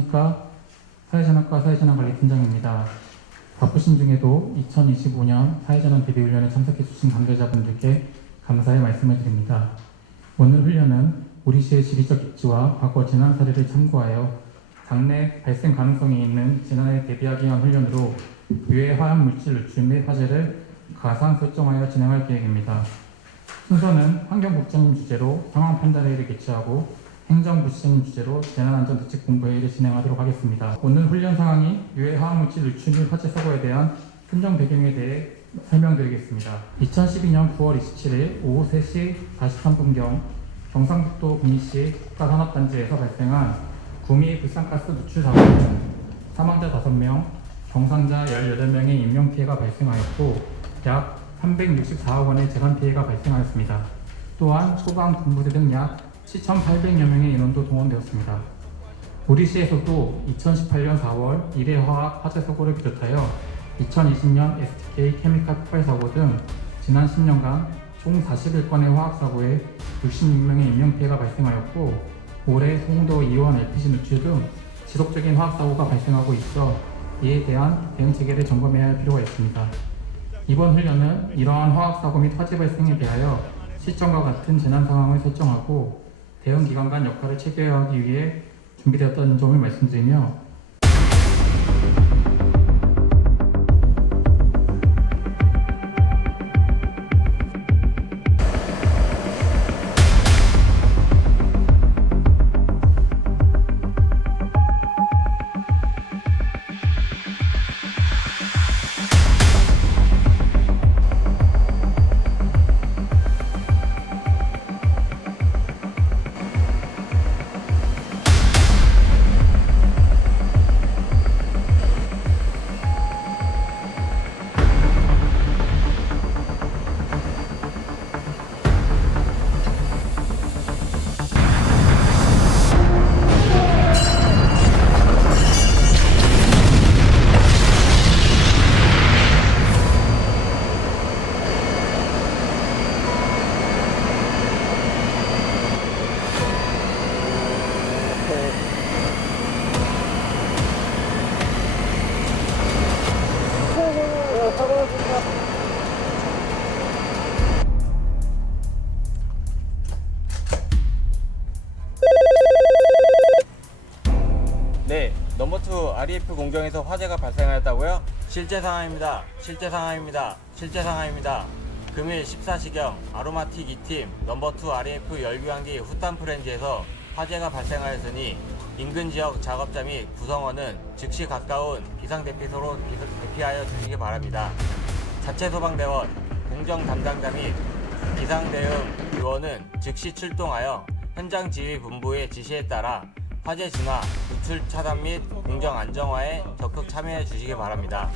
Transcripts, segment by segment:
산부인과 사회전환과 사회전환관리팀장입니다. 바쁘신 중에도 2025년 사회전환 대비훈련에 참석해주신 관계자분들께 감사의 말씀을 드립니다. 오늘 훈련은 우리 시의 지리적 입지와 과거 재난 사례를 참고하여 장래 발생 가능성이 있는 재난에 대비하기 위한 훈련으로 유해 화학물질 누출 및 화재를 가상 설정하여 진행할 계획입니다. 순서는 환경국장님 주재로 상황 판단회의를 개최하고 행정부 시장님 주재로 재난안전대책본부회의를 진행하도록 하겠습니다. 오늘 훈련 상황이 유해 화학물질 누출 및 화재 사고에 대한 현장 배경에 대해 설명드리겠습니다. 2012년 9월 27일 오후 3시 43분경 경상북도 구미시 국가산업단지에서 발생한 구미 불산가스 누출 사고는 사망자 5명, 경상자 18명의 인명피해가 발생하였고 약 364억 원의 재산피해가 발생하였습니다. 또한 소방, 군부대 등 약 7,800여 명의 인원도 동원되었습니다. 우리 시에서도 2018년 4월 일회화학 화재 사고를 비롯하여 2020년 STK 케미칼 폭발 사고 등 지난 10년간 총 41건의 화학사고에 66명의 인명피해가 발생하였고 올해 송도, 이원, LPG 누출 등 지속적인 화학사고가 발생하고 있어 이에 대한 대응체계를 점검해야 할 필요가 있습니다. 이번 훈련은 이러한 화학사고 및 화재 발생에 대하여 실전과 같은 재난 상황을 설정하고 대응 기관 간 역할을 체계화하기 위해 준비되었다는 점을 말씀드리며 네, 넘버2 REF 공정에서 화재가 발생하였다고요? 실제 상황입니다. 금일 14시경 아로마틱 2팀 넘버2 REF 열교환기 후탄 프렌즈에서 화재가 발생하였으니 인근 지역 작업자 및 구성원은 즉시 가까운 비상대피소로 대피하여 주시기 바랍니다. 자체 소방대원, 공정 담당자 및 비상대응 요원은 즉시 출동하여 현장 지휘 본부의 지시에 따라 화재 진화, 누출 차단 및 공정 안정화에 적극 참여해 주시기 바랍니다.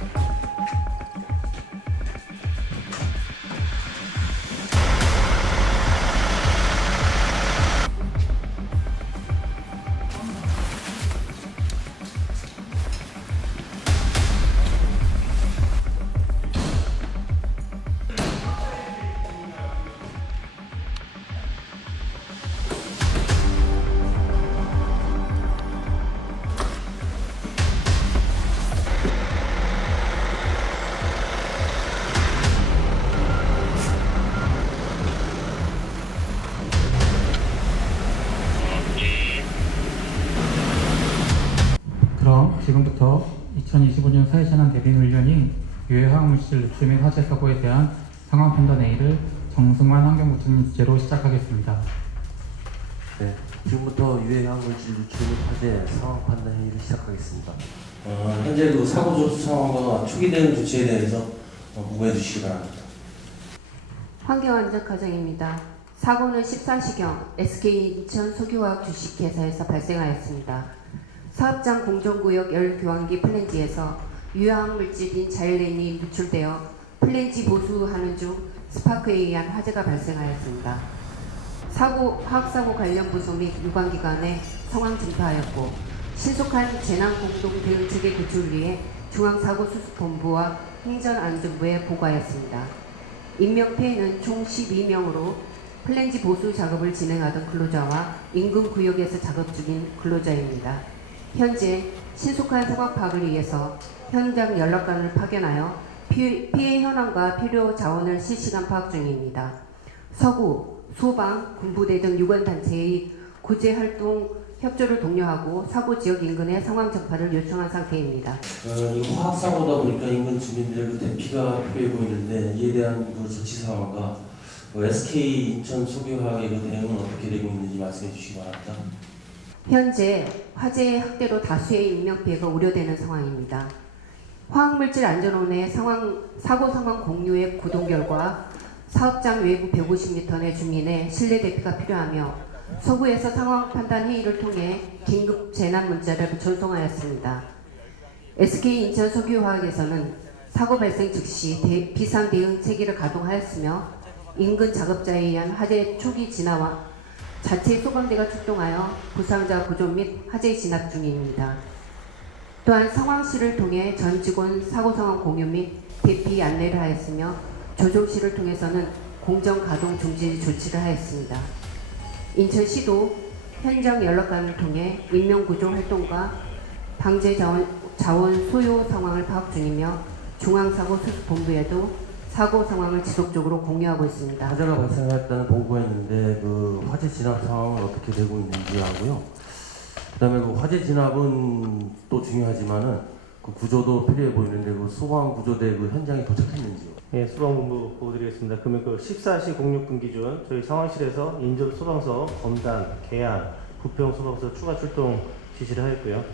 그럼 지금부터 2025년 사회재난 대비훈련인 유해 화학물질 누출 및 화재 사고에 대한 상황 판단 회의를 정승환 환경부총리 주재로 시작하겠습니다. 네, 지금부터 유해 화학물질 누출 및 화재 상황 판단 회의를 시작하겠습니다. 현재 그 사고 접수 상황과 초기 대응 조치에 대해서 보고해 주시기 바랍니다. 환경안전과정입니다. 사고는 14시경 SK 인천 석유화학 주식회사에서 발생하였습니다. 사업장 공정구역 열교환기 플랜지에서 유해화학물질인 자일렌이 누출되어 플랜지 보수하는 중 스파크에 의한 화재가 발생하였습니다. 화학사고 관련 부서 및 유관기관에 상황 전파하였고 신속한 재난공동대응체계 구축을 위해 중앙사고수습본부와 행정안전부에 보고하였습니다. 인명피해는 총 12명으로 플랜지 보수 작업을 진행하던 근로자와 인근 구역에서 작업 중인 근로자입니다. 현재 신속한 상황 파악을 위해서 현장 연락관을 파견하여 피해 현황과 필요 자원을 실시간 파악 중입니다. 서구, 소방, 군부대 등 유관단체의 구제 활동 협조를 독려하고 사고 지역 인근의 상황 전파를 요청한 상태입니다. 이거 화학 사고다 보니까 인근 주민들의 그 대피가 필요해 보이는데 이에 대한 그 조치 상황과 SK 인천 소규화학의 그 대응은 어떻게 되고 있는지 말씀해 주시기 바랍니다. 현재 화재의 확대로 다수의 인명피해가 우려되는 상황입니다. 화학물질안전원의 사고 상황 공유의 구동 결과 사업장 외부 150m 내 주민의 실내 대피가 필요하며 서구에서 상황 판단 회의를 통해 긴급 재난 문자를 전송하였습니다. SK 인천 석유화학에서는 사고 발생 즉시 비상 대응 체계를 가동하였으며 인근 작업자에 의한 화재 초기 진화와 자체 소방대가 출동하여 부상자 구조 및 화재 진압 중입니다. 또한 상황실을 통해 전 직원 사고 상황 공유 및 대피 안내를 하였으며 조종실을 통해서는 공정 가동 중지 조치를 하였습니다. 인천시도 현장 연락관을 통해 인명구조 활동과 방재 자원 소요 상황을 파악 중이며 중앙사고수습본부에도 사고 상황을 지속적으로 공유하고 있습니다. 화재가 발생했다는 보고가 있는데 그 화재 진압 상황은 어떻게 되고 있는지 하고요. 그다음에 그 화재 진압은 또 중요하지만은 그 구조도 필요해 보이는데 그 소방 구조대 그 현장에 도착했는지요. 예, 소방본부 보고드리겠습니다. 그러면 그 14시 06분 기준 저희 상황실에서 인접 소방서, 검단, 계양, 부평 소방서 추가 출동 지시를 하였고요.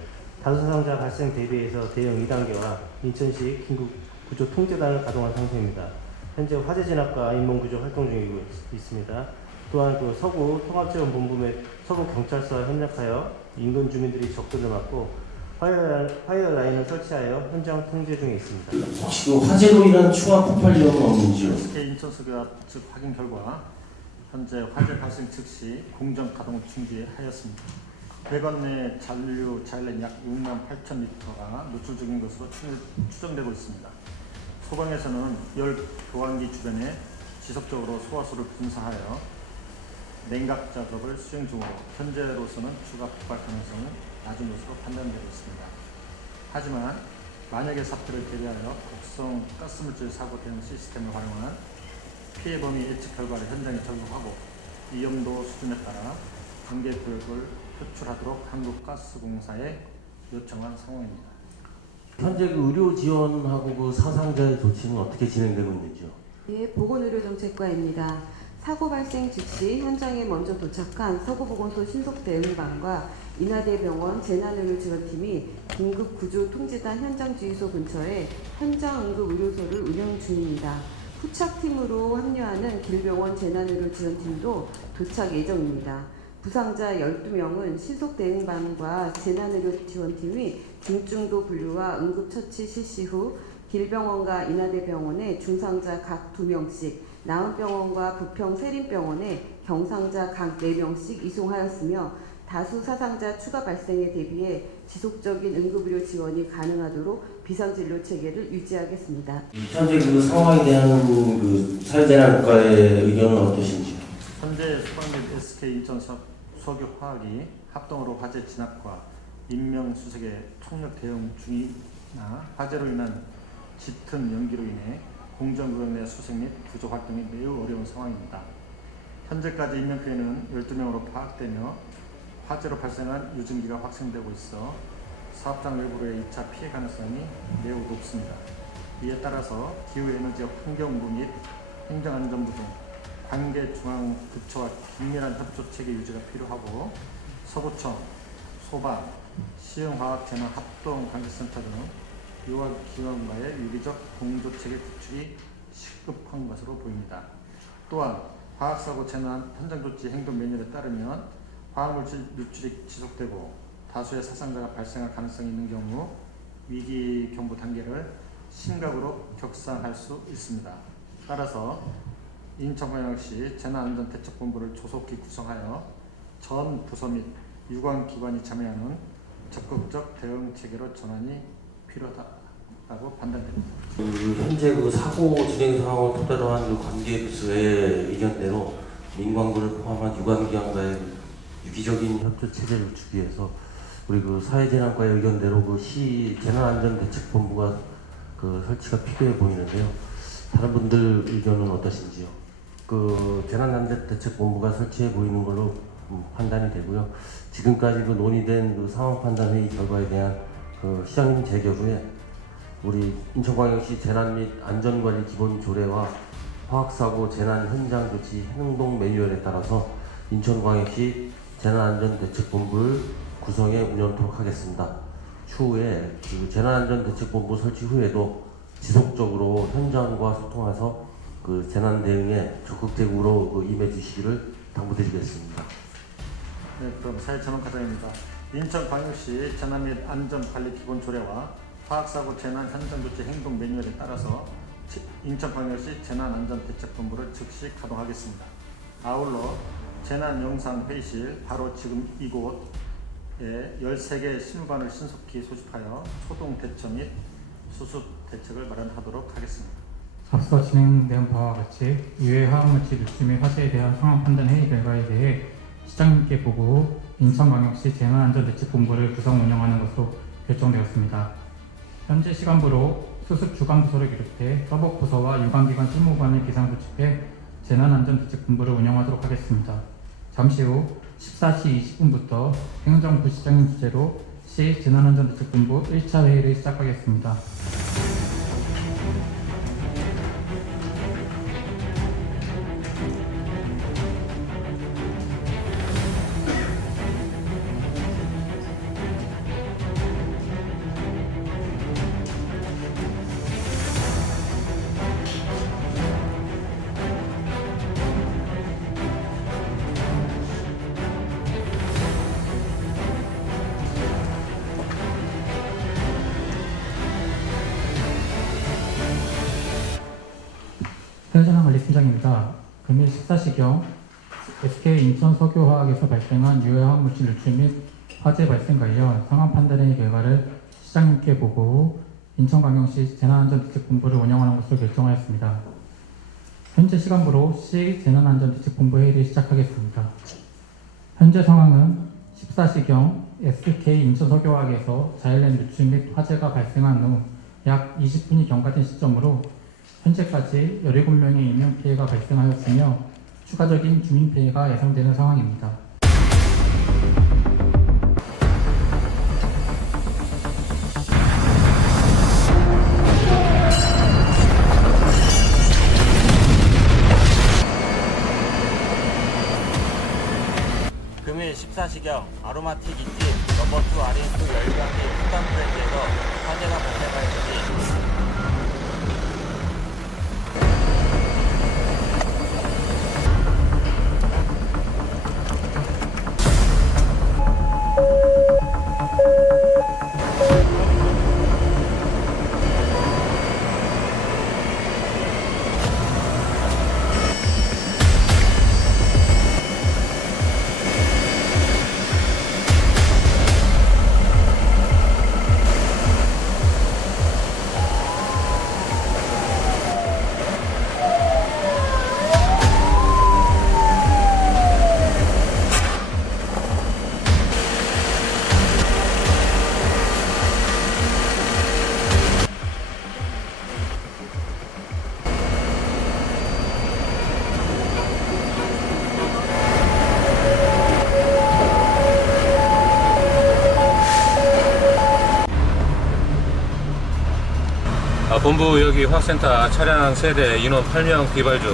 다수 사상자 발생 대비해서 대응 2단계와 인천시 긴급 구조 통제단을 가동한 상태입니다. 현재 화재 진압과 인명구조 활동 중이고 있습니다. 또한 그 서구 통합지원본부 및 서구 경찰서와 협력하여 인근 주민들이 접근을 막고 파이어 라인을 설치하여 현장 통제 중에 있습니다. 혹시 그 화재로 인한 추가 폭발 위험은 없는지요? SK 인천 석유화학 측 확인 결과 현재 화재 발생 즉시 공정 가동 중지하였습니다. 100원 내 잔류 자일렌 약 6만 8천 리터가 누출 중인 것으로 추정되고 있습니다. 소방에서는 열 교환기 주변에 지속적으로 소화수를 분사하여 냉각 작업을 수행 중으로 현재로서는 추가 폭발 가능성은 낮은 것으로 판단되고 있습니다. 하지만 만약의 사태를 대비하여 급성 가스물질 사고 대응 시스템을 활용한 피해 범위 예측 결과를 현장에 적용하고 위험도 수준에 따라 관계 교육을 표출하도록 한국가스공사에 요청한 상황입니다. 현재 그 의료 지원하고 그 사상자의 조치는 어떻게 진행되고 있는지요? 네, 보건의료정책과입니다. 사고 발생 즉시 현장에 먼저 도착한 서구보건소 신속대응반과 인하대병원 재난의료지원팀이 긴급구조통제단 현장주의소 근처에 현장응급의료소를 운영 중입니다. 후착팀으로 합류하는 길병원 재난의료지원팀도 도착 예정입니다. 부상자 12명은 신속대응반과 재난의료지원팀이 중증도 분류와 응급처치 실시 후 길병원과 인하대병원에 중상자 각 2명씩, 나은병원과 부평 세림병원에 경상자 각 4명씩 이송하였으며 다수 사상자 추가 발생에 대비해 지속적인 응급의료 지원이 가능하도록 비상진료 체계를 유지하겠습니다. 현재 그 상황에 대한 그 사회재난과의 의견은 어떠신지요? 현재 소방 및 SK 인천 석유화학이 합동으로 화재 진압과 인명수색에 총력 대응 중이나 화재로 인한 짙은 연기로 인해 공정구역 내 수색 및 구조 활동이 매우 어려운 상황입니다. 현재까지 인명피해는 12명으로 파악되며 화재로 발생한 유증기가 확산되고 있어 사업장 외부로의 2차 피해 가능성이 매우 높습니다. 이에 따라서 기후에너지 환경부 및 행정안전부 등 관계 중앙부처와 긴밀한 협조체계 유지가 필요하고 서구청, 소방, 시흥화학재난합동관제센터 등 유아기관과의 유기적 공조체계 구축이 시급한 것으로 보입니다. 또한 화학사고 재난 현장조치 행동 매뉴얼에 따르면 화학물질 누출이 지속되고 다수의 사상자가 발생할 가능성이 있는 경우 위기 경보 단계를 심각으로 격상할 수 있습니다. 따라서 인천광역시 재난안전대책본부를 조속히 구성하여 전 부서 및 유관기관이 참여하는 적극적 대응 체계로 전환이 필요하다고 판단됩니다. 현재 그 사고 진행 상황을 토대로 한 그 관계 부서의 의견대로 민관부를 포함한 유관기관과의 유기적인 협조 체제를 주기 위해서 우리 그 사회재난과의 의견대로 그 시 재난안전대책본부가 그 설치가 필요해 보이는데요. 다른 분들 의견은 어떠신지요? 그 재난안전대책본부가 설치해 보이는 걸로 판단이 되고요. 지금까지 그 논의된 그 상황 판단 회의 결과에 대한 그 시장님 제결 후에 우리 인천광역시 재난 및 안전관리 기본 조례와 화학사고 재난 현장 조치 행동 매뉴얼에 따라서 인천광역시 재난안전대책본부를 구성해 운영토록 하겠습니다. 추후에 그 재난안전대책본부 설치 후에도 지속적으로 현장과 소통해서 그 재난 대응에 적극적으로 그 임해 주시기를 당부드리겠습니다. 네, 그럼 사회전문가장입니다. 인천광역시 재난 및 안전관리 기본 조례와 화학사고 재난 현장 조치 행동 매뉴얼에 따라서 인천광역시 재난안전대책본부를 즉시 가동하겠습니다. 아울러 재난영상회의실 바로 지금 이곳에 13개 신관을 신속히 소집하여 초동 대처 및 수습 대책을 마련하도록 하겠습니다. 앞서 진행된 바와 같이 유해 화학물질 누출 및 화재에 대한 상황 판단 회의 결과에 대해 시장님께 보고 후 인천광역시 재난안전대책본부를 구성 운영하는 것으로 결정되었습니다. 현재 시간부로 수습 주관부서를 비롯해 서복부서와 유관기관 실무관을 비상소집해 재난안전대책본부를 운영하도록 하겠습니다. 잠시 후 14시 20분부터 행정부시장님 주재로 시 재난안전대책본부 1차 회의를 시작하겠습니다. 사회재난관리팀장입니다. 금일 14시경 SK 인천 석유화학에서 발생한 유해 화학물질 누출 및 화재 발생 관련 상황 판단의 결과를 시장님께 보고 후 인천광역시 재난안전대책본부를 운영하는 것으로 결정하였습니다. 현재 시간부로 시 재난안전대책본부 회의를 시작하겠습니다. 현재 상황은 14시경 SK 인천 석유화학에서 자일렌 누출 및 화재가 발생한 후 약 20분이 경과된 시점으로 현재까지 17명의 인명피해가 발생하였으며 추가적인 주민피해가 예상되는 상황입니다. 금일 14시경 아로마틱 2팀 넘버2 RF 열병기 후단 프렌즈에서 화재가 발생하였으니 본부 여기 화학센터 차량 세대 인원 8명 비발 중.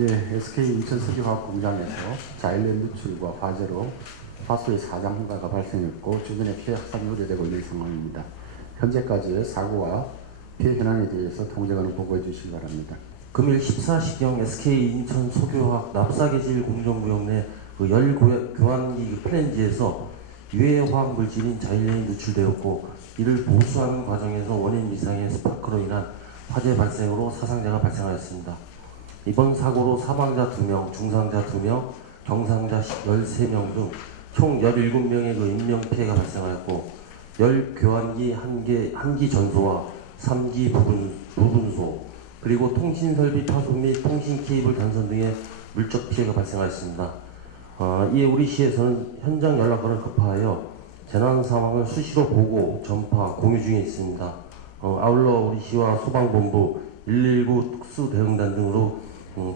예, SK 인천석유화학 공장에서 자연련 누출과 화재로 다수의 사장 환가가 발생했고 주변에 피해 확산이 우려되고 있는 상황입니다. 현재까지의 사고와 피해 현황에 대해서 통제관을 보고해 주시기 바랍니다. 금일 14시경 SK 인천 석유화학 납사계질 공정구역 내 열교환기 플랜지에서 유해 화학 물질인 자일렌이 누출되었고 이를 보수하는 과정에서 원인 이상의 스파크로 인한 화재 발생으로 사상자가 발생하였습니다. 이번 사고로 사망자 2명, 중상자 2명, 경상자 13명 등 총 17명의 인명 피해가 발생하였고 열 교환기 한 기 전소와 3기 부분소 그리고 통신설비 파손 및 통신 케이블 단선 등의 물적 피해가 발생하였습니다. 이에 우리 시에서는 현장 연락원을 급파하여 재난 상황을 수시로 보고 전파, 공유 중에 있습니다. 아울러 우리 시와 소방본부, 119 특수대응단 등으로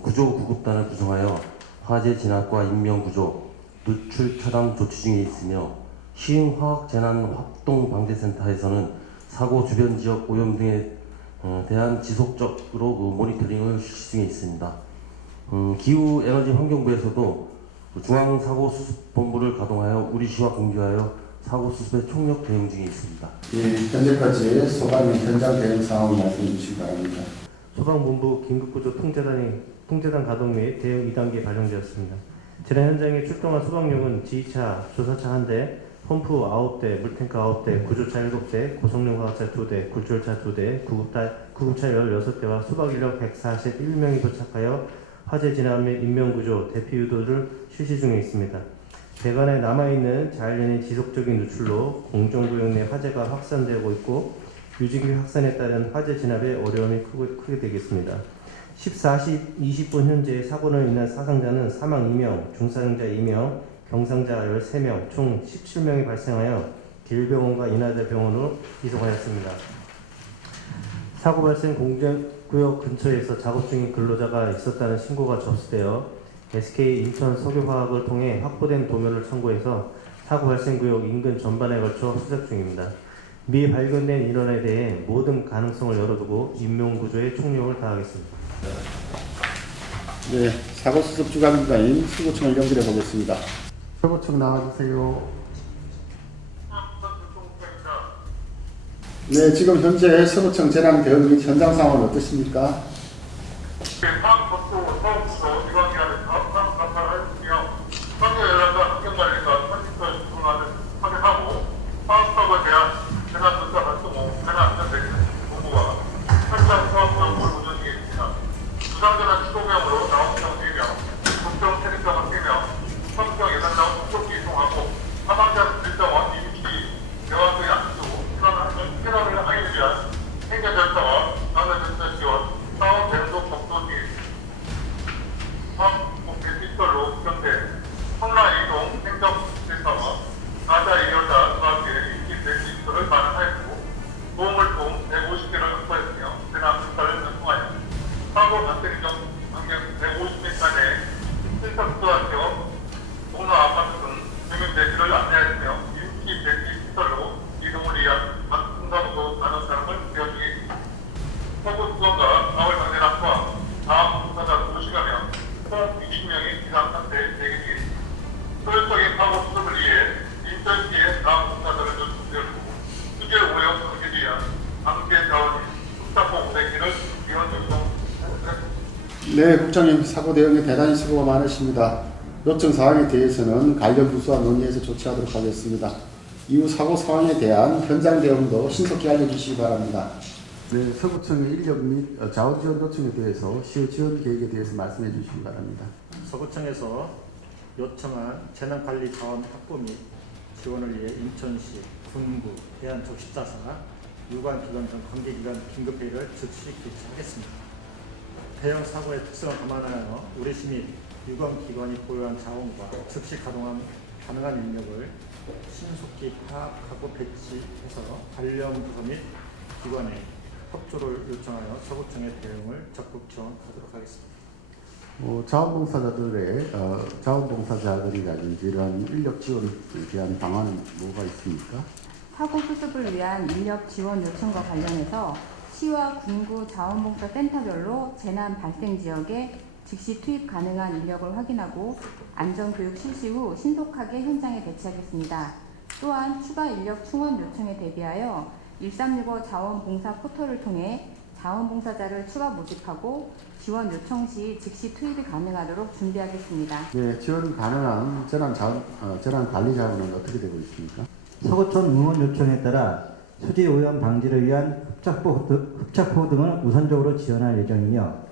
구조 구급단을 구성하여 화재 진압과 인명구조, 누출 차단 조치 중에 있으며 시흥화학재난합동방재센터에서는 사고 주변 지역 오염 등에 대한 지속적으로 모니터링을 실시 중에 있습니다. 기후에너지환경부에서도 중앙사고수습본부를 가동하여 우리시와 공조하여 사고수습에 총력 대응 중에 있습니다. 예, 현재까지 소방 현장 대응 상황 말씀해 주시기 바랍니다. 소방본부 긴급구조 통제단 가동 및 대응 2단계 발령되었습니다. 재난 현장에 출동한 소방용은 지휘차, 조사차 1대, 펌프 9대, 물탱크 9대, 구조차 7대, 고성능 화학차 2대, 굴절차 2대, 구급차 16대와 소방인력 141명이 도착하여 화재 진압 및 인명구조, 대피 유도를 실시 중에 있습니다. 배관에 남아있는 자연연의 지속적인 누출로 공정구역 내 화재가 확산되고 있고 유지기 확산에 따른 화재 진압에 어려움이 크게 되겠습니다. 14시 20분 현재 사고로 인한 사상자는 사망 2명, 중상자 2명, 경상자 13명, 총 17명이 발생하여 길병원과 인하대병원으로 이송하였습니다. 사고 발생 공정구역 근처에서 작업 중인 근로자가 있었다는 신고가 접수되어 SK 인천 석유화학을 통해 확보된 도면을 참고해서 사고 발생 구역 인근 전반에 걸쳐 수색 중입니다. 미 발견된 인원에 대해 모든 가능성을 열어두고 인명구조에 총력을 다하겠습니다. 네, 사고 수습 주관기관인 수구청을 연결해 보겠습니다. 서구청 나와주세요. 네, 지금 현재 서구청 재난 대응 및 현장 상황은 어떠십니까? 네, 국장님 사고 대응에 대단히 수고가 많으십니다. 요청 사항에 대해서는 관련 부서와 논의해서 조치하도록 하겠습니다. 이후 사고 상황에 대한 현장 대응도 신속히 알려주시기 바랍니다. 네, 서구청의 인력 및 자원 지원 요청에 대해서 시의 지원 계획에 대해서 말씀해 주시기 바랍니다. 서구청에서 요청한 재난관리 자원 확보 및 지원을 위해 인천시, 군구, 대한적십자사, 유관기관 등 관계기관 긴급회의를 즉시 개최하겠습니다. 대형 사고의 특성을 감안하여 우리 시 및 유관기관이 보유한 자원과 즉시 가동한 가능한 인력을 신속히 파악하고 배치해서 관련 부서 및 기관에 협조를 요청하여 서구청의 대응을 적극 지원하도록 하겠습니다. 자원봉사자들이라든지 이러한 인력 지원에 대한 방안은 뭐가 있습니까? 사고 수습을 위한 인력 지원 요청과 관련해서 시와 군구 자원봉사 센터별로 재난 발생 지역에 즉시 투입 가능한 인력을 확인하고 안전교육 실시 후 신속하게 현장에 배치하겠습니다. 또한 추가 인력 충원 요청에 대비하여 1365 자원봉사 포털을 통해 자원봉사자를 추가 모집하고 지원 요청 시 즉시 투입이 가능하도록 준비하겠습니다. 네, 지원 가능한 재난 관리 자원은 어떻게 되고 있습니까? 서구촌 응원 요청에 따라 수지 오염 방지를 위한 흡착포 등을 우선적으로 지원할 예정이며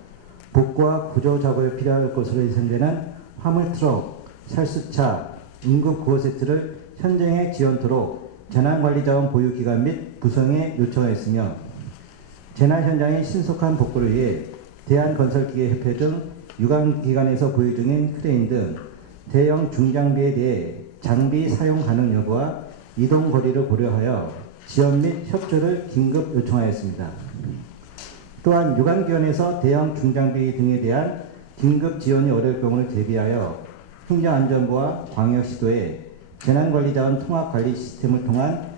복구와 구조 작업에 필요할 것으로 예상되는 화물 트럭, 살수차, 응급 구호 세트를 현장에 지원토록 재난관리자원 보유기관 및 구성에 요청하였으며 재난 현장의 신속한 복구를 위해 대한건설기계협회 등 유관기관에서 보유 중인 크레인 등 대형 중장비에 대해 장비 사용 가능 여부와 이동 거리를 고려하여 지원 및 협조를 긴급 요청하였습니다. 또한 유관기관에서 대형 중장비 등에 대한 긴급 지원이 어려울 경우를 대비하여 행정안전부와 광역시도에 재난관리자원 통합관리 시스템을 통한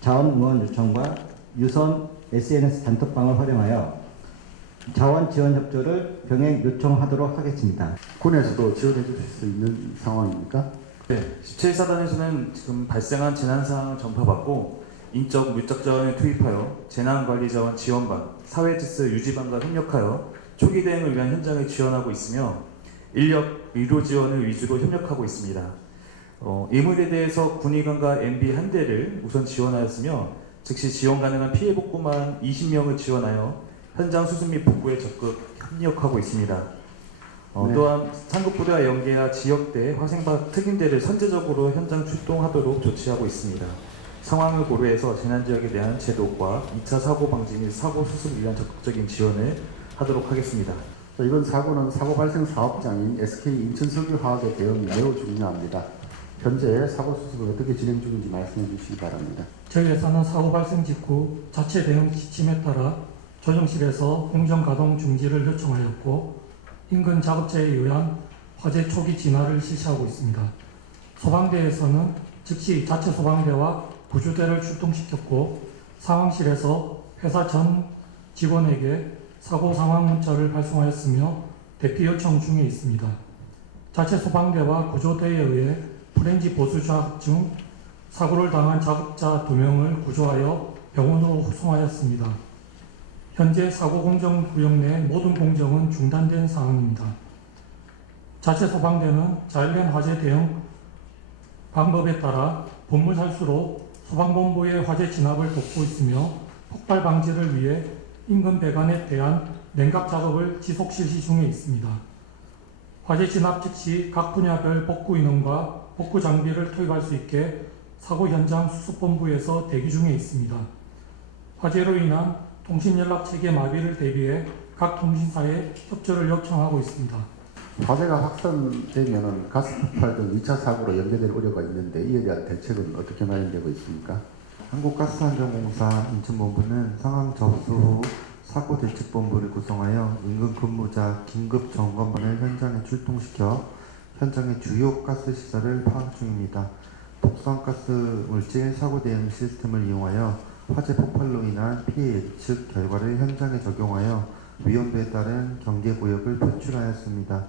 자원 응원 요청과 유선 SNS 단톡방을 활용하여 자원 지원 협조를 병행 요청하도록 하겠습니다. 군에서도 지원해 주실 수 있는 상황입니까? 네, 17사단에서는 지금 발생한 재난 상황을 전파받고 인적 물적 자원을 투입하여 재난관리자원 지원반, 사회질서 유지반과 협력하여 초기 대응을 위한 현장을 지원하고 있으며 인력, 의료 지원을 위주로 협력하고 있습니다. 예물에 대해서 군의관과 MB 한 대를 우선 지원하였으며 즉시 지원 가능한 피해 복구만 20명을 지원하여 현장 수습 및 복구에 적극 협력하고 있습니다. 네. 또한 상급부대와 연계하 지역대 화생방 특임대를 선제적으로 현장 출동하도록 조치하고 있습니다. 상황을 고려해서 재난지역에 대한 제도과 2차 사고 방지 및 사고 수습을 위한 적극적인 지원을 하도록 하겠습니다. 이번 사고는 사고 발생 사업장인 SK 인천석유화학의 대응이 매우 중요합니다. 현재 사고 수습을 어떻게 진행 중인지 말씀해 주시기 바랍니다. 저희 회사는 사고 발생 직후 자체 대응 지침에 따라 조정실에서 공정 가동 중지를 요청하였고 인근 작업자에 의한 화재 초기 진화를 실시하고 있습니다. 소방대에서는 즉시 자체 소방대와 구조대를 출동시켰고 상황실에서 회사 전 직원에게 사고 상황 문자를 발송하였으며 대피 요청 중에 있습니다. 자체 소방대와 구조대에 의해 프렌지 보수 작업 중 사고를 당한 작업자 2명을 구조하여 병원으로 후송하였습니다. 현재 사고 공정 구역 내 모든 공정은 중단된 상황입니다. 자체 소방대는 자연련 화재 대응 방법에 따라 본물살수로 소방본부의 화재 진압을 돕고 있으며 폭발 방지를 위해 인근 배관에 대한 냉각 작업을 지속 실시 중에 있습니다. 화재 진압 즉시 각 분야별 복구 인원과 복구 장비를 투입할 수 있게 사고 현장 수습본부에서 대기 중에 있습니다. 화재로 인한 통신연락체계 마비를 대비해 각 통신사에 협조를 요청하고 있습니다. 화재가 확산되면 가스 폭발 등 2차 사고로 연계될 우려가 있는데 이에 대한 대책은 어떻게 마련되고 있습니까? 한국가스안전공사 인천본부는 상황 접수 후 사고대책본부를 구성하여 인근 근무자 긴급 점검반을 현장에 출동시켜 현장의 주요 가스 시설을 파악 중입니다. 독성가스 물질 사고 대응 시스템을 이용하여 화재 폭발로 인한 피해 예측 결과를 현장에 적용하여 위험도에 따른 경계구역을 표출하였습니다.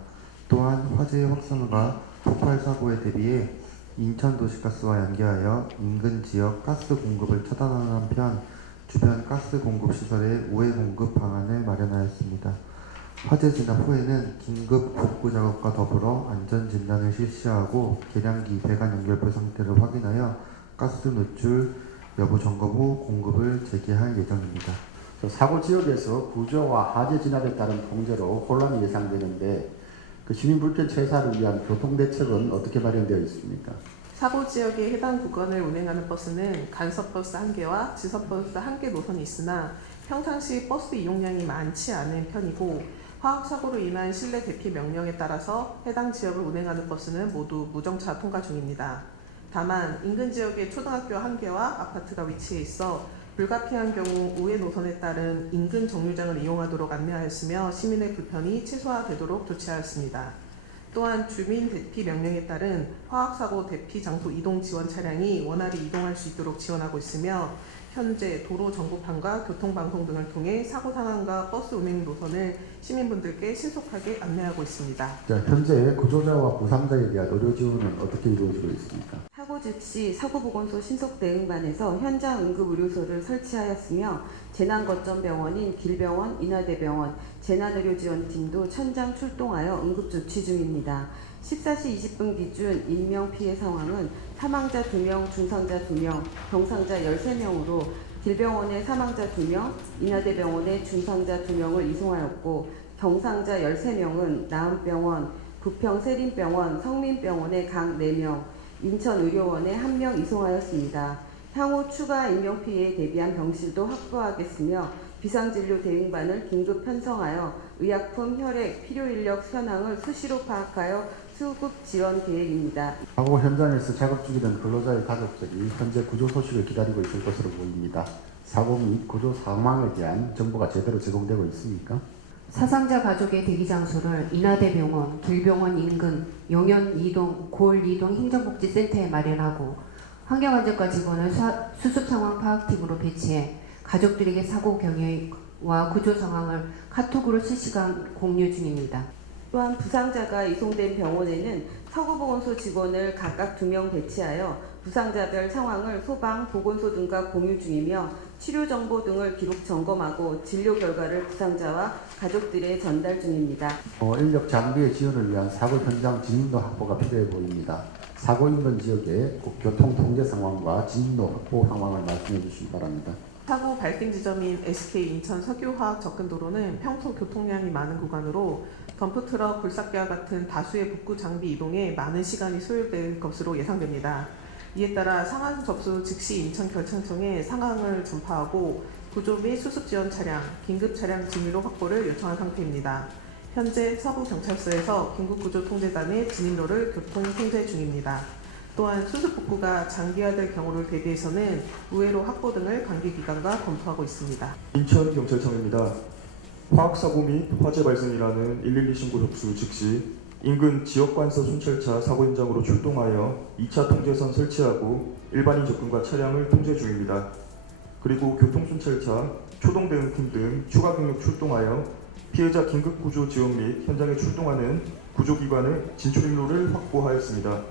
또한 화재의 확산과 폭발 사고에 대비해 인천도시가스와 연계하여 인근 지역 가스 공급을 차단하는 한편 주변 가스 공급 시설의 우회 공급 방안을 마련하였습니다. 화재 진압 후에는 긴급 복구 작업과 더불어 안전 진단을 실시하고 계량기 배관 연결부 상태를 확인하여 가스 누출 여부 점검 후 공급을 재개할 예정입니다. 사고 지역에서 구조와 화재 진압에 따른 통제로 혼란이 예상되는데 시민 불편 최소화를 위한 교통 대책은 어떻게 마련되어 있습니까? 사고 지역의 해당 구간을 운행하는 버스는 간섭버스 1개와 지석버스 1개 노선이 있으나 평상시 버스 이용량이 많지 않은 편이고 화학사고로 인한 실내 대피 명령에 따라서 해당 지역을 운행하는 버스는 모두 무정차 통과 중입니다. 다만 인근 지역에 초등학교 1개와 아파트가 위치해 있어 불가피한 경우 우회 노선에 따른 인근 정류장을 이용하도록 안내하였으며 시민의 불편이 최소화되도록 조치하였습니다. 또한 주민 대피 명령에 따른 화학사고 대피 장소 이동 지원 차량이 원활히 이동할 수 있도록 지원하고 있으며 현재 도로 전구판과 교통방송 등을 통해 사고 상황과 버스 운행 노선을 시민분들께 신속하게 안내하고 있습니다. 자, 현재 구조자와 부상자에 대한 의료 지원은 어떻게 이루어지고 있습니까? 사고 즉시 사고보건소 신속대응반에서 현장 응급의료소를 설치하였으며 재난거점병원인 길병원, 인하대병원, 재난의료지원팀도 천장 출동하여 응급조치 중입니다. 14시 20분 기준 인명피해 상황은 사망자 2명, 중상자 2명, 병상자 13명으로 길병원에 사망자 2명, 인하대병원에 중상자 2명을 이송하였고 경상자 13명은 나은병원, 부평세린병원, 성민병원에 각 4명, 인천의료원에 1명 이송하였습니다. 향후 추가 인명피해에 대비한 병실도 확보하겠으며 비상진료 대응반을 긴급 편성하여 의약품, 혈액, 필요인력 현황을 수시로 파악하여 수급 지원 계획입니다. 사고 현장에서 작업 중이던 근로자의 가족들이 현재 구조 소식을 기다리고 있을 것으로 보입니다. 사고 및 구조 상황에 대한 정보가 제대로 제공되고 있습니까? 사상자 가족의 대기 장소를 인하대병원, 길병원 인근 용현 2동, 고을 2동 행정복지센터에 마련하고 환경안전과 직원을 수습 상황 파악팀으로 배치해 가족들에게 사고 경위와 구조 상황을 카톡으로 실시간 공유 중입니다. 또한 부상자가 이송된 병원에는 서구보건소 직원을 각각 2명 배치하여 부상자별 상황을 소방, 보건소 등과 공유 중이며 치료 정보 등을 기록 점검하고 진료 결과를 부상자와 가족들에 전달 중입니다. 인력 장비의 지원을 위한 사고 현장 진입로 확보가 필요해 보입니다. 사고 인근 지역의 교통 통제 상황과 진입로 확보 상황을 말씀해 주시기 바랍니다. 사고 발생 지점인 SK 인천 석유화학 접근도로는 평소 교통량이 많은 구간으로 덤프트럭, 굴삭기와 같은 다수의 복구 장비 이동에 많은 시간이 소요될 것으로 예상됩니다. 이에 따라 상황 접수 즉시 인천 결창청에 상황을 전파하고 구조 및 수습 지원 차량, 긴급 차량 진입로 확보를 요청한 상태입니다. 현재 서부경찰서에서 긴급구조통제단의 진입로를 교통 통제 중입니다. 또한 수습 복구가 장기화될 경우를 대비해서는 우회로 확보 등을 관계기관과 검토하고 있습니다. 인천경찰청입니다. 화학사고 및 화재 발생이라는 112 신고 접수 즉시 인근 지역관서 순찰차 사고 현장으로 출동하여 2차 통제선 설치하고 일반인 접근과 차량을 통제 중입니다. 그리고 교통순찰차, 초동대응팀 등 추가 경력 출동하여 피해자 긴급구조 지원 및 현장에 출동하는 구조기관의 진출입로를 확보하였습니다.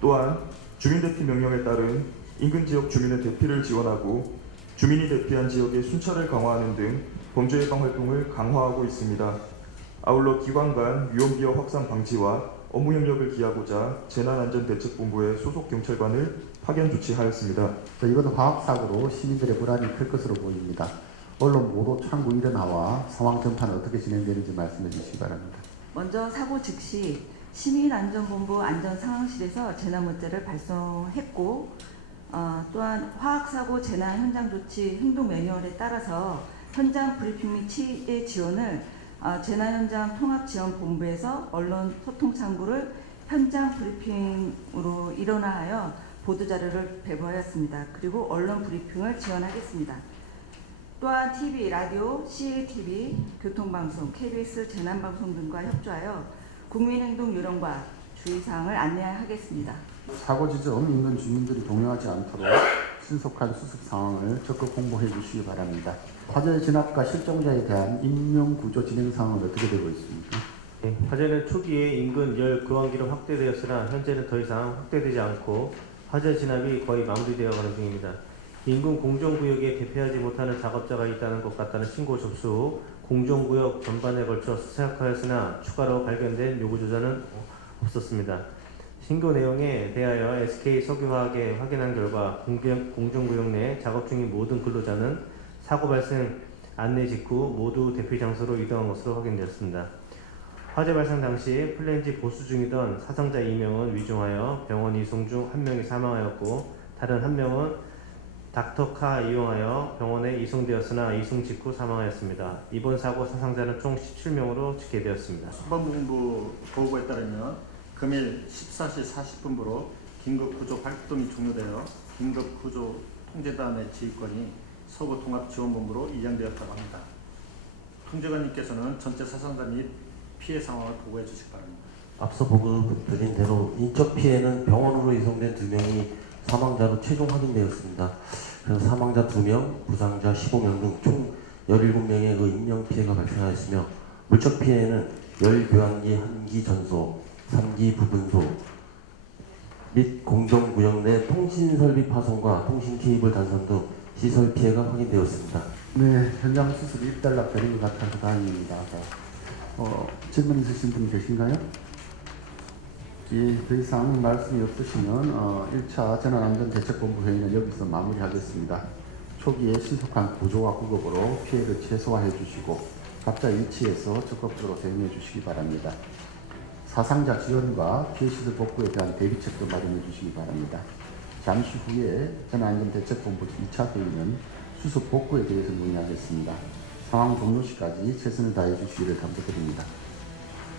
또한 주민대피 명령에 따른 인근 지역 주민의 대피를 지원하고 주민이 대피한 지역의 순찰을 강화하는 등 범죄 예방 활동을 강화하고 있습니다. 아울러 기관 간 위험기업 확산 방지와 업무 협력을 기하고자 재난안전대책본부의 소속 경찰관을 파견 조치하였습니다. 이번 화학사고로 시민들의 불안이 클 것으로 보입니다. 언론 보도 창구 일어나와 상황 전파는 어떻게 진행되는지 말씀해 주시기 바랍니다. 먼저 사고 즉시 시민안전본부 안전상황실에서 재난문자를 발송했고 또한 화학사고 재난 현장 조치 행동 매뉴얼에 따라서 현장 브리핑 및 치해 지원을 재난현장 통합지원본부에서 언론 소통 창구를 현장 브리핑으로 일원화하여 보도자료를 배부하였습니다. 그리고 언론 브리핑을 지원하겠습니다. 또한 TV, 라디오, CATV, 교통방송, KBS 재난방송 등과 협조하여 국민행동 요령과 주의사항을 안내하겠습니다. 사고 지점 인근 주민들이 동요하지 않도록 신속한 수습 상황을 적극 홍보해 주시기 바랍니다. 화재 진압과 실종자에 대한 인명구조 진행 상황은 어떻게 되고 있습니까? 네, 화재는 초기에 인근 열 교환기로 확대되었으나 현재는 더 이상 확대되지 않고 화재 진압이 거의 마무리되어가는 중입니다. 인근 공정구역에 대피하지 못하는 작업자가 있다는 것 같다는 신고 접수 후 공정구역 전반에 걸쳐 수색하였으나 추가로 발견된 요구조자는 없었습니다. 신고 내용에 대하여 SK 석유화학에 확인한 결과 공정구역 내 작업 중인 모든 근로자는 사고 발생 안내 직후 모두 대피 장소로 이동한 것으로 확인되었습니다. 화재 발생 당시 플랜지 보수 중이던 사상자 2명은 위중하여 병원 이송 중 1명이 사망하였고 다른 1명은 닥터카 이용하여 병원에 이송되었으나 이송 직후 사망하였습니다. 이번 사고 사상자는 총 17명으로 집계되었습니다. 소방본부 보고에 따르면 금일 14시 40분부로 긴급구조 활동이 종료되어 긴급구조 통제단의 지휘권이 서구통합지원본부로 이양되었다고 합니다. 통제관님께서는 전체 사상자 및 피해 상황을 보고해 주시기 바랍니다. 앞서 보고드린 대로 인적 피해는 병원으로 이송된 2명이 사망자로 최종 확인되었습니다. 그래서 사망자 2명, 부상자 15명 등 총 17명의 그 인명 피해가 발생하였으며 물적 피해는 열교환기 1기 전소, 3기 부분소 및 공정구역 내 통신설비 파손과 통신 케이블 단선 등 시설 피해가 확인되었습니다. 네, 현장 수습이 일단락되는 것 같아서 다행입니다. 질문 있으신 분 계신가요? 예, 더 이상 말씀이 없으시면 1차 재난안전대책본부 회의는 여기서 마무리하겠습니다. 초기에 신속한 구조와 구급으로 피해를 최소화해 주시고 각자 위치에서 적극적으로 대응해 주시기 바랍니다. 사상자 지원과 피해 시설 복구에 대한 대비책도 마련해 주시기 바랍니다. 잠시 후에 재난안전대책본부 2차 회의는 수습 복구에 대해서 논의하겠습니다. 상황 종료 시까지 최선을 다해 주시기를 당부드립니다.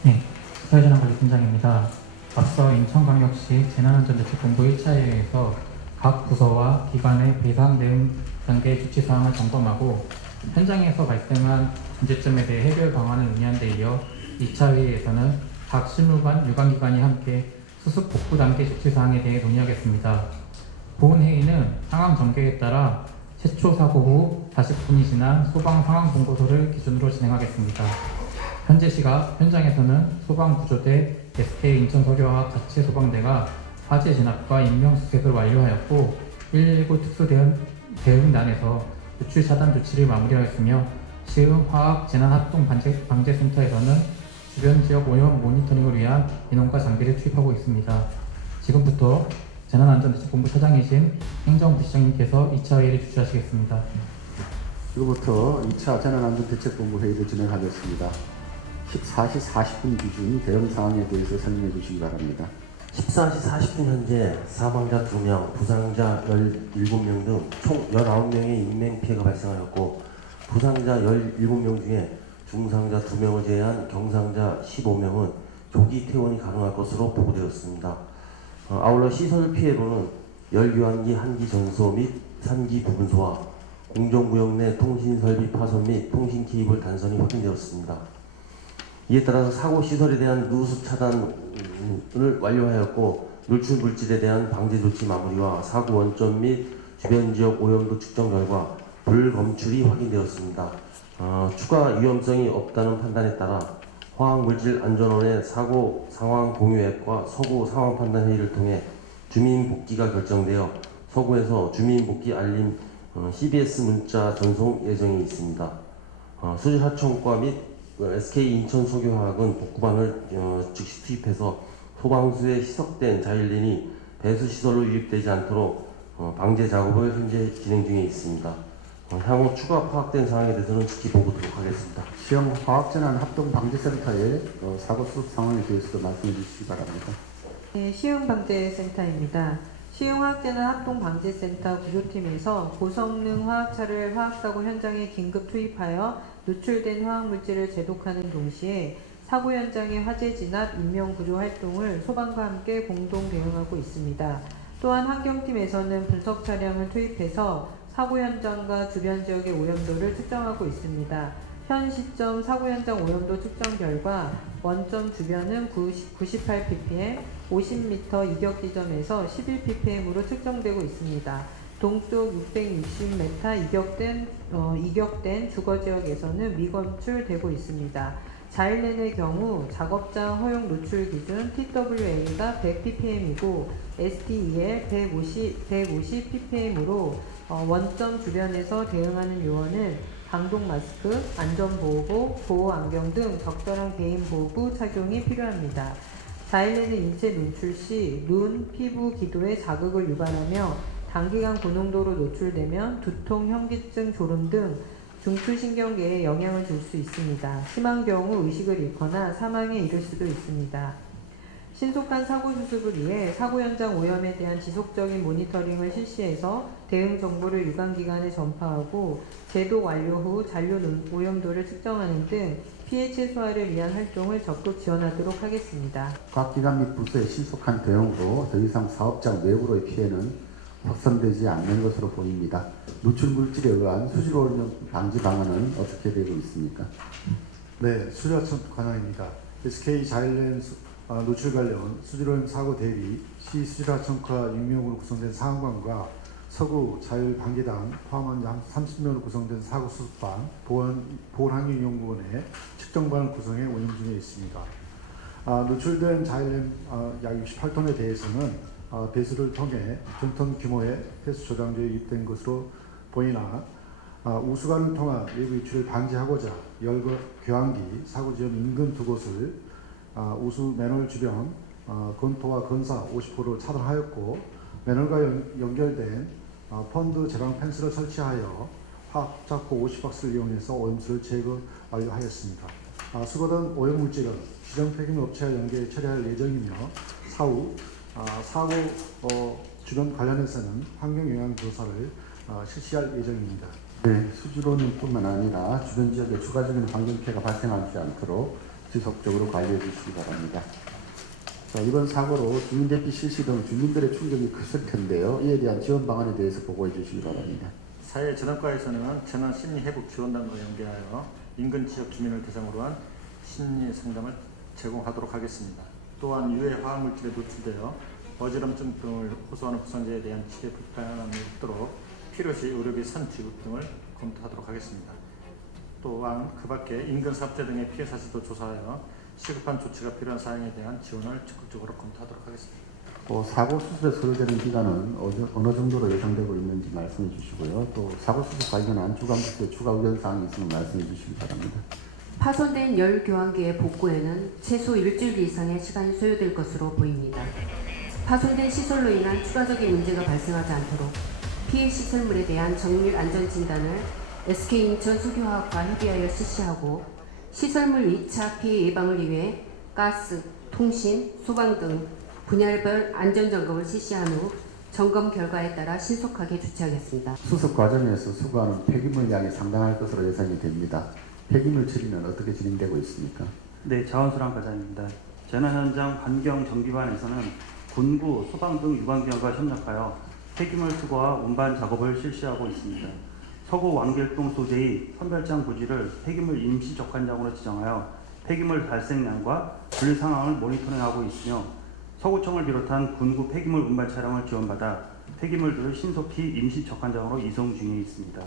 네, 사회재난관리팀장입니다. 앞서 인천광역시 재난안전대책본부 1차 회의에서 각 부서와 기관의 배상 대응 단계 조치 사항을 점검하고 현장에서 발생한 문제점에 대해 해결 방안을 논의한 데 이어 2차 회의에서는 각 실무관, 유관기관이 함께 수습 복구 단계 조치 사항에 대해 논의하겠습니다. 본 회의는 상황 전개에 따라 최초 사고 후 40분이 지난 소방 상황 보고서를 기준으로 진행하겠습니다. 현재 시각 현장에서는 소방구조대, SK 인천서류화학 자체 소방대가 화재 진압과 인명수색을 완료하였고 119 특수대응단에서 유출 차단 조치를 마무리하였으며 시흥 화학재난합동방재센터에서는 주변 지역 오염 모니터링을 위한 인원과 장비를 투입하고 있습니다. 지금부터 재난안전대책본부 차장이신 행정부시장님께서 2차 회의를 주재하시겠습니다. 지금부터 2차 재난안전대책본부 회의를 진행하겠습니다. 14시 40분 기준 대응 상황에 대해서 설명해 주시기 바랍니다. 14시 40분 현재 사망자 2명, 부상자 17명 등 총 19명의 인명피해가 발생하였고 부상자 17명 중에 중상자 2명을 제외한 경상자 15명은 조기 퇴원이 가능할 것으로 보고되었습니다. 아울러 시설 피해로는 열교환기 1기 전소 및 3기 부분소와 공정구역 내 통신설비 파손 및 통신 케이블 단선이 확인되었습니다. 이에 따라서 사고 시설에 대한 누수 차단을 완료하였고 누출 물질에 대한 방제 조치 마무리와 사고 원점 및 주변 지역 오염도 측정 결과 불검출이 확인되었습니다. 추가 위험성이 없다는 판단에 따라 화학물질안전원의 사고 상황 공유앱과 서구 상황 판단 회의를 통해 주민 복귀가 결정되어 서구에서 주민 복귀 알림 CBS 문자 전송 예정이 있습니다. 수질하천과 및 SK 인천 소교화학은 복구반을 즉시 투입해서 소방수에 희석된 자일린이 배수 시설로 유입되지 않도록 방제 작업을 현재 진행 중에 있습니다. 향후 추가 파악된 사항에 대해서는 지켜보도록 하겠습니다. 시흥 화학재난합동방재센터의 사고 수습 상황에 대해서도 말씀해 주시기 바랍니다. 네, 시흥방재센터입니다. 시흥화학재난합동방재센터 구조팀에서 고성능 화학차를 화학사고 현장에 긴급 투입하여 누출된 화학물질을 제독하는 동시에 사고 현장의 화재 진압, 인명구조 활동을 소방과 함께 공동 대응하고 있습니다. 또한 환경팀에서는 분석 차량을 투입해서 사고 현장과 주변 지역의 오염도를 측정하고 있습니다. 현 시점 사고 현장 오염도 측정 결과 원점 주변은 98 ppm, 50m 이격 지점에서 11 ppm으로 측정되고 있습니다. 동쪽 660m 이격된 주거지역에서는 미검출되고 있습니다. 자일렌의 경우 작업장 허용 노출 기준 TWA가 100 ppm이고 STEL 150 ppm으로 원점 주변에서 대응하는 요원은 방독 마스크, 안전보호복, 보호안경 등 적절한 개인보호구 착용이 필요합니다. 자일렌은 인체 노출 시 눈, 피부, 기도에 자극을 유발하며 단기간 고농도로 노출되면 두통, 현기증, 졸음 등 중추신경계에 영향을 줄 수 있습니다. 심한 경우 의식을 잃거나 사망에 이를 수도 있습니다. 신속한 사고 수습을 위해 사고 현장 오염에 대한 지속적인 모니터링을 실시해서 대응 정보를 유관기관에 전파하고 제도 완료 후 잔류 오염도를 측정하는 등 피해 최소화를 위한 활동을 적극 지원하도록 하겠습니다. 각 기관 및 부서의 신속한 대응으로 더 이상 사업장 외부로의 피해는 확산되지 않는 것으로 보입니다. 누출 물질에 의한 수질 오염 방지 방안은 어떻게 되고 있습니까? 네, 수리하천 관장입니다. SK 자일렌 노출 관련 수질오염 사고 대비 시 수질하청과 6명으로 구성된 사항관과 서구 자율방기단 포함한 약 30명으로 구성된 사고 수습반 보건환경연구원의 측정반 구성에 운영 중에 있습니다. 노출된 자일램 약 68톤에 대해서는 배수를 통해 전톤 규모의 폐수 저장소에 유입된 것으로 보이나 우수관을 통한 외부 유출을 방지하고자 열거 교환기 사고 지점 인근 두 곳을 우수 맨홀 주변 건토와 건사 50호를 차단하였고 맨홀과 연결된 펀드 제방 펜스를 설치하여 화학자포 50박스를 이용해서 오염수를 제거 완료하였습니다. 수거된 오염물질은 지정 폐기물 업체와 연계 처리할 예정이며 사후 사고 주변 관련해서는 환경영향 조사를 실시할 예정입니다. 네, 수질오염뿐만 아니라 주변 지역에 추가적인 환경피해가 발생하지 않도록 지속적으로 관리해 주시기 바랍니다. 자, 이번 사고로 주민 대피 실시 등 주민들의 충격이 크실 텐데요. 이에 대한 지원 방안에 대해서 보고해 주시기 바랍니다. 사회재난과에서는 재난 심리 회복 지원단과 연계하여 인근 지역 주민을 대상으로 한 심리 상담을 제공하도록 하겠습니다. 또한 유해 화학물질에 노출되어 어지럼증 등을 호소하는 부상자에 대한 치료 불편함이 없도록 필요시 의료비 선지급 등을 검토하도록 하겠습니다. 또한 그 밖에 인근 사업자 등의 피해 사실도 조사하여 시급한 조치가 필요한 사항에 대한 지원을 적극적으로 검토하도록 하겠습니다. 사고 수습에 소요되는 기간은 어느 정도로 예상되고 있는지 말씀해 주시고요. 또 사고 수습 관련한 주간 부서의 추가 의견 사항이 있으면 말씀해 주시기 바랍니다. 파손된 열 교환기의 복구에는 최소 일주일 이상의 시간이 소요될 것으로 보입니다. 파손된 시설로 인한 추가적인 문제가 발생하지 않도록 피해 시설물에 대한 정밀 안전 진단을 SK인천 석유화학과 협의하여 실시하고 시설물 2차 피해 예방을 위해 가스, 통신, 소방 등 분야별 안전점검을 실시한 후 점검 결과에 따라 신속하게 조치하겠습니다. 수습 과정에서 수거하는 폐기물 양이 상당할 것으로 예상이 됩니다. 폐기물 처리는 어떻게 진행되고 있습니까? 네, 자원수랑 과장입니다. 재난 현장 환경 정비반에서는 군구, 소방 등 유관기관과 협력하여 폐기물 수거와 운반 작업을 실시하고 있습니다. 서구 왕길동 소재의 선별장 부지를 폐기물 임시 적환장으로 지정하여 폐기물 발생량과 분리 상황을 모니터링하고 있으며 서구청을 비롯한 군구 폐기물 운반 차량을 지원받아 폐기물들을 신속히 임시 적환장으로 이송 중에 있습니다.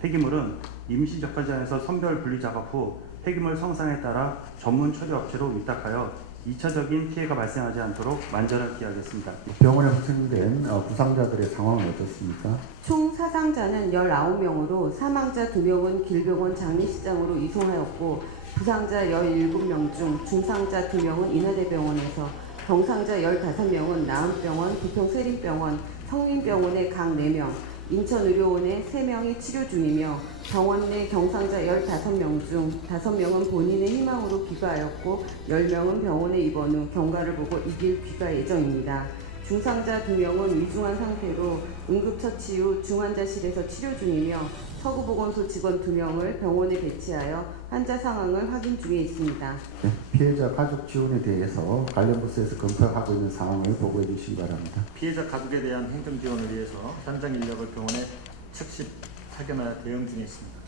폐기물은 임시 적환장에서 선별 분리 작업 후 폐기물 성상에 따라 전문 처리 업체로 위탁하여 2차적인 피해가 발생하지 않도록 만전을 기하겠습니다. 병원에 후천된 부상자들의 상황은 어떻습니까? 총 사상자는 19명으로 사망자 2명은 길병원 장례식장으로 이송하였고 부상자 17명 중 중상자 2명은 인하대병원에서 경상자 15명은 나은병원, 부평세림병원, 성림병원의 각 4명, 인천의료원의 3명이 치료 중이며 병원 내 경상자 15명 중 5명은 본인의 희망으로 귀가하였고 10명은 병원에 입원 후 경과를 보고 이길 귀가 예정입니다. 중상자 2명은 위중한 상태로 응급처치 후 중환자실에서 치료 중이며 서구보건소 직원 2명을 병원에 배치하여 환자 상황을 확인 중에 있습니다. 네, 피해자 가족 지원에 대해서 관련 부서에서 검토하고 있는 상황을 보고해 주시기 바랍니다. 피해자 가족에 대한 행정 지원을 위해서 현장 인력을 병원에 즉시 파견하여 대응 중에 있습니다.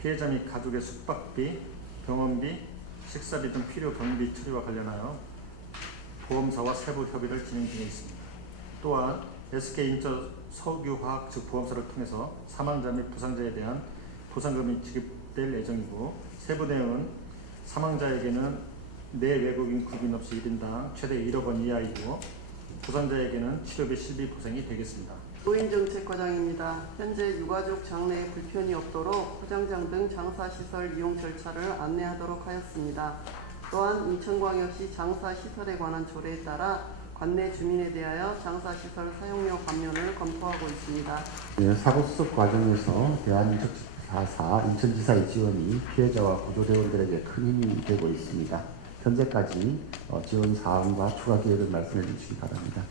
피해자 및 가족의 숙박비, 병원비, 식사비 등 필요 경비 처리와 관련하여 보험사와 세부 협의를 진행 중에 있습니다. 또한 SK인천 석유화학 측 보험사를 통해서 사망자 및 부상자에 대한 보상금이 지급될 예정이고 세부 내용은 사망자에게는 내 외국인 급인 없이 1인당 최대 1억 원 이하이고 부상자에게는 치료비 실비 보상이 되겠습니다. 노인정책과장입니다. 현재 유가족 장래에 불편이 없도록 포장장 등 장사시설 이용 절차를 안내하도록 하였습니다. 또한 인천광역시 장사시설에 관한 조례에 따라 관내 주민에 대하여 장사시설 사용료 감면을 검토하고 있습니다. 네, 사고 수습 과정에서 대한인척4사 인천지사의 지원이 피해자와 구조대원들에게 큰 힘이 되고 있습니다. 현재까지 지원 사항과 추가 계획을 말씀해 주시기 바랍니다.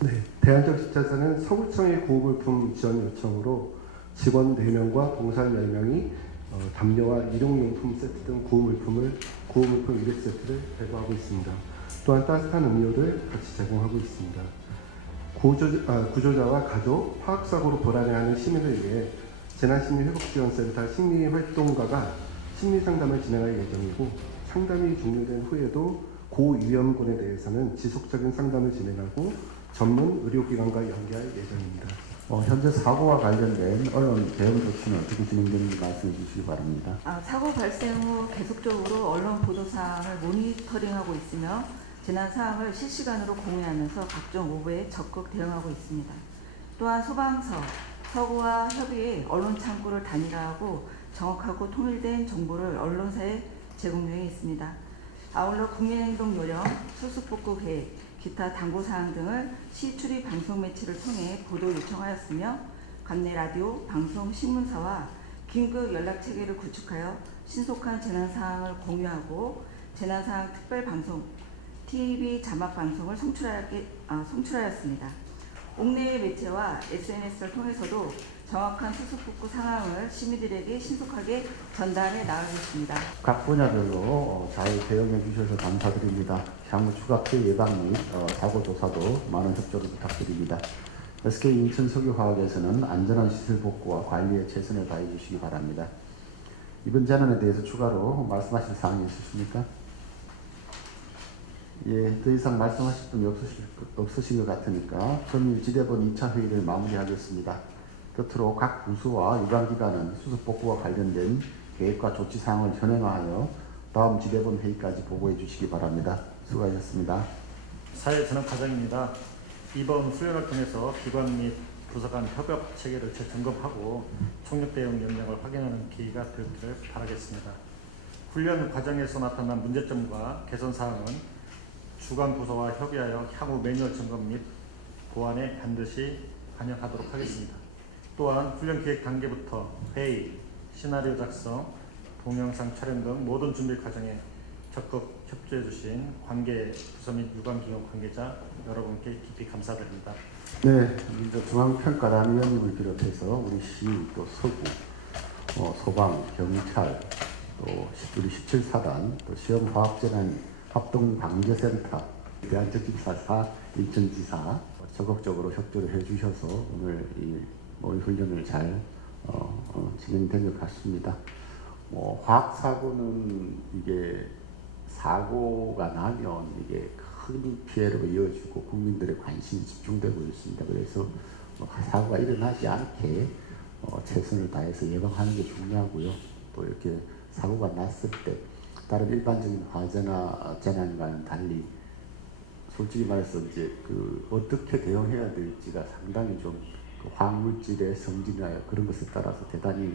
네, 대한적십자사는 서구청의 구호물품 지원 요청으로 직원 4명과 봉사원 10명이 담요와 일용용품 세트 등 구호물품 200세트를 배부하고 있습니다. 또한 따뜻한 음료를 같이 제공하고 있습니다. 구조자와 가족, 화학사고로 불안해하는 시민을 위해 재난심리회복지원센터 심리활동가가 심리상담을 진행할 예정이고 상담이 종료된 후에도 고위험군에 대해서는 지속적인 상담을 진행하고 전문 의료기관과 연계할 예정입니다. 현재 사고와 관련된 언론 대응 조치는 어떻게 진행되는지 말씀해 주시기 바랍니다. 사고 발생 후 계속적으로 언론 보도 사항을 모니터링하고 있으며 재난 사항을 실시간으로 공유하면서 각종 오보에 적극 대응하고 있습니다. 또한 소방서, 서구와 협의해 언론 창구를 단일화하고 정확하고 통일된 정보를 언론사에 제공 중에 있습니다. 아울러 국민행동 요령, 수습복구 계획, 기타 당부사항 등을 시 출입 방송 매체를 통해 보도 요청하였으며 관내 라디오, 방송, 신문사와 긴급 연락체계를 구축하여 신속한 재난사항을 공유하고 재난사항 특별방송, TV 자막방송을 송출하였습니다. 옥내외 매체와 SNS를 통해서도 정확한 수습복구 상황을 시민들에게 신속하게 전달해 나가겠습니다. 각 분야별로 잘 대응해 주셔서 감사드립니다. 향후 추가 피해 예방 및 사고 조사도 많은 협조를 부탁드립니다. SK 인천 석유화학에서는 안전한 시설 복구와 관리에 최선을 다해 주시기 바랍니다. 이번 재난에 대해서 추가로 말씀하실 사항이 있으십니까? 예, 더 이상 말씀하실 분이 없으신 것 같으니까 전일 지대본 2차 회의를 마무리하겠습니다. 끝으로 각 부서와 유관기관은 수습복구와 관련된 계획과 조치사항을 현행화하여 다음 지대본 회의까지 보고해 주시기 바랍니다. 수고하셨습니다. 사회전환 과장입니다. 이번 훈련을 통해서 기관 및 부서 간 협업 체계를 재점검하고 총력 대응 역량을 확인하는 기회가 되기를 바라겠습니다. 훈련 과정에서 나타난 문제점과 개선 사항은 주관 부서와 협의하여 향후 매뉴얼 점검 및 보완에 반드시 반영하도록 하겠습니다. 또한 훈련 기획 단계부터 회의, 시나리오 작성, 동영상 촬영 등 모든 준비 과정에 적극 협조해 주신 관계 부서 및 유관기관 관계자 여러분께 깊이 감사드립니다. 네, 중앙평가단위원님을 비롯해서 우리 시, 또 서구, 소방, 경찰, 또 우리 17사단, 또 시험화학재난 합동방재센터, 대한적집사사, 인천지사 적극적으로 협조를 해주셔서 오늘 이 훈련을 잘 진행된 것 같습니다. 화학사고는 이게 사고가 나면 이게 큰 피해로 이어지고 국민들의 관심이 집중되고 있습니다. 그래서 사고가 일어나지 않게 최선을 다해서 예방하는 게 중요하고요. 또 이렇게 사고가 났을 때 다른 일반적인 화재나 재난과는 달리 솔직히 말해서 이제 어떻게 대응해야 될지가 상당히 좀 화학물질의 성질이나 그런 것에 따라서 대단히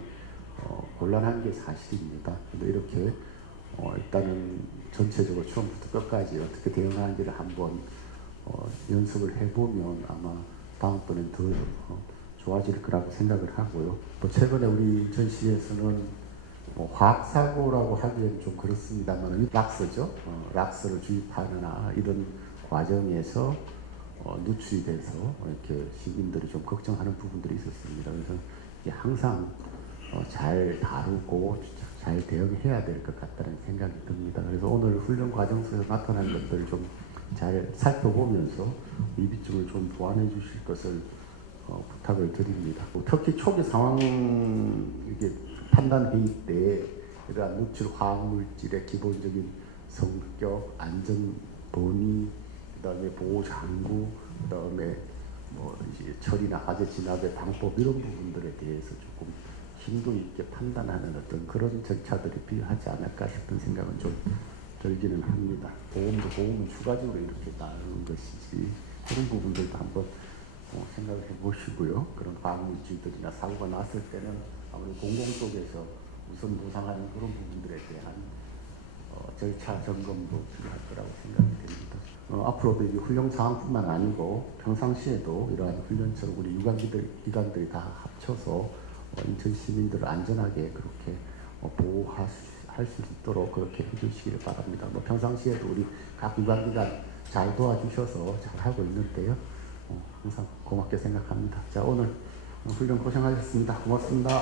곤란한 게 사실입니다. 근데 이렇게 일단은 전체적으로 처음부터 끝까지 어떻게 대응하는지를 한번 연습을 해보면 아마 다음번엔 더 좋아질 거라고 생각을 하고요. 최근에 우리 인천시에서는 화학사고라고 하기엔 좀 그렇습니다만 락스죠. 락스를 주입하거나 이런 과정에서 누출이 돼서 이렇게 시민들이 좀 걱정하는 부분들이 있었습니다. 그래서 항상 잘 다루고 잘 대응해야 될 것 같다는 생각이 듭니다. 그래서 오늘 훈련 과정 속에서 나타난 것들을 좀 잘 살펴보면서 미비점을 좀 보완해 주실 것을 부탁을 드립니다. 특히 초기 상황 판단 회의 때 이러한 누출 화학물질의 기본적인 성격, 안전 범위, 그다음에 보호 장구, 그다음에 이제 처리나 화재 진압의 방법 이런 부분들에 대해서 조금 심도 있게 판단하는 어떤 그런 절차들이 필요하지 않을까 싶은 생각은 좀 들기는 합니다. 보험은 추가적으로 이렇게 나누는 것이지 그런 부분들도 한번 생각을 해보시고요. 그런 화학물질들이나 사고가 났을 때는 아무래도 공공 쪽에서 우선 보상하는 그런 부분들에 대한 절차 점검도 필요할 거라고 생각이 됩니다. 앞으로도 이 훈련 상황뿐만 아니고 평상시에도 이러한 훈련처럼 우리 유관기관들이 다 합쳐서 인천 시민들을 안전하게 그렇게 보호할 수 있도록 그렇게 해주시기를 바랍니다. 평상시에도 우리 각 유관기관 잘 도와주셔서 잘 하고 있는데요. 항상 고맙게 생각합니다. 자, 오늘 훈련 고생하셨습니다. 고맙습니다.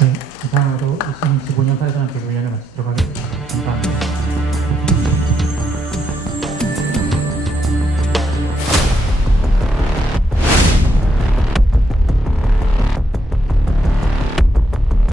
네, 이상으로 2025년 사회전환 대비훈련을 마치도록 하겠습니다. 감사합니다.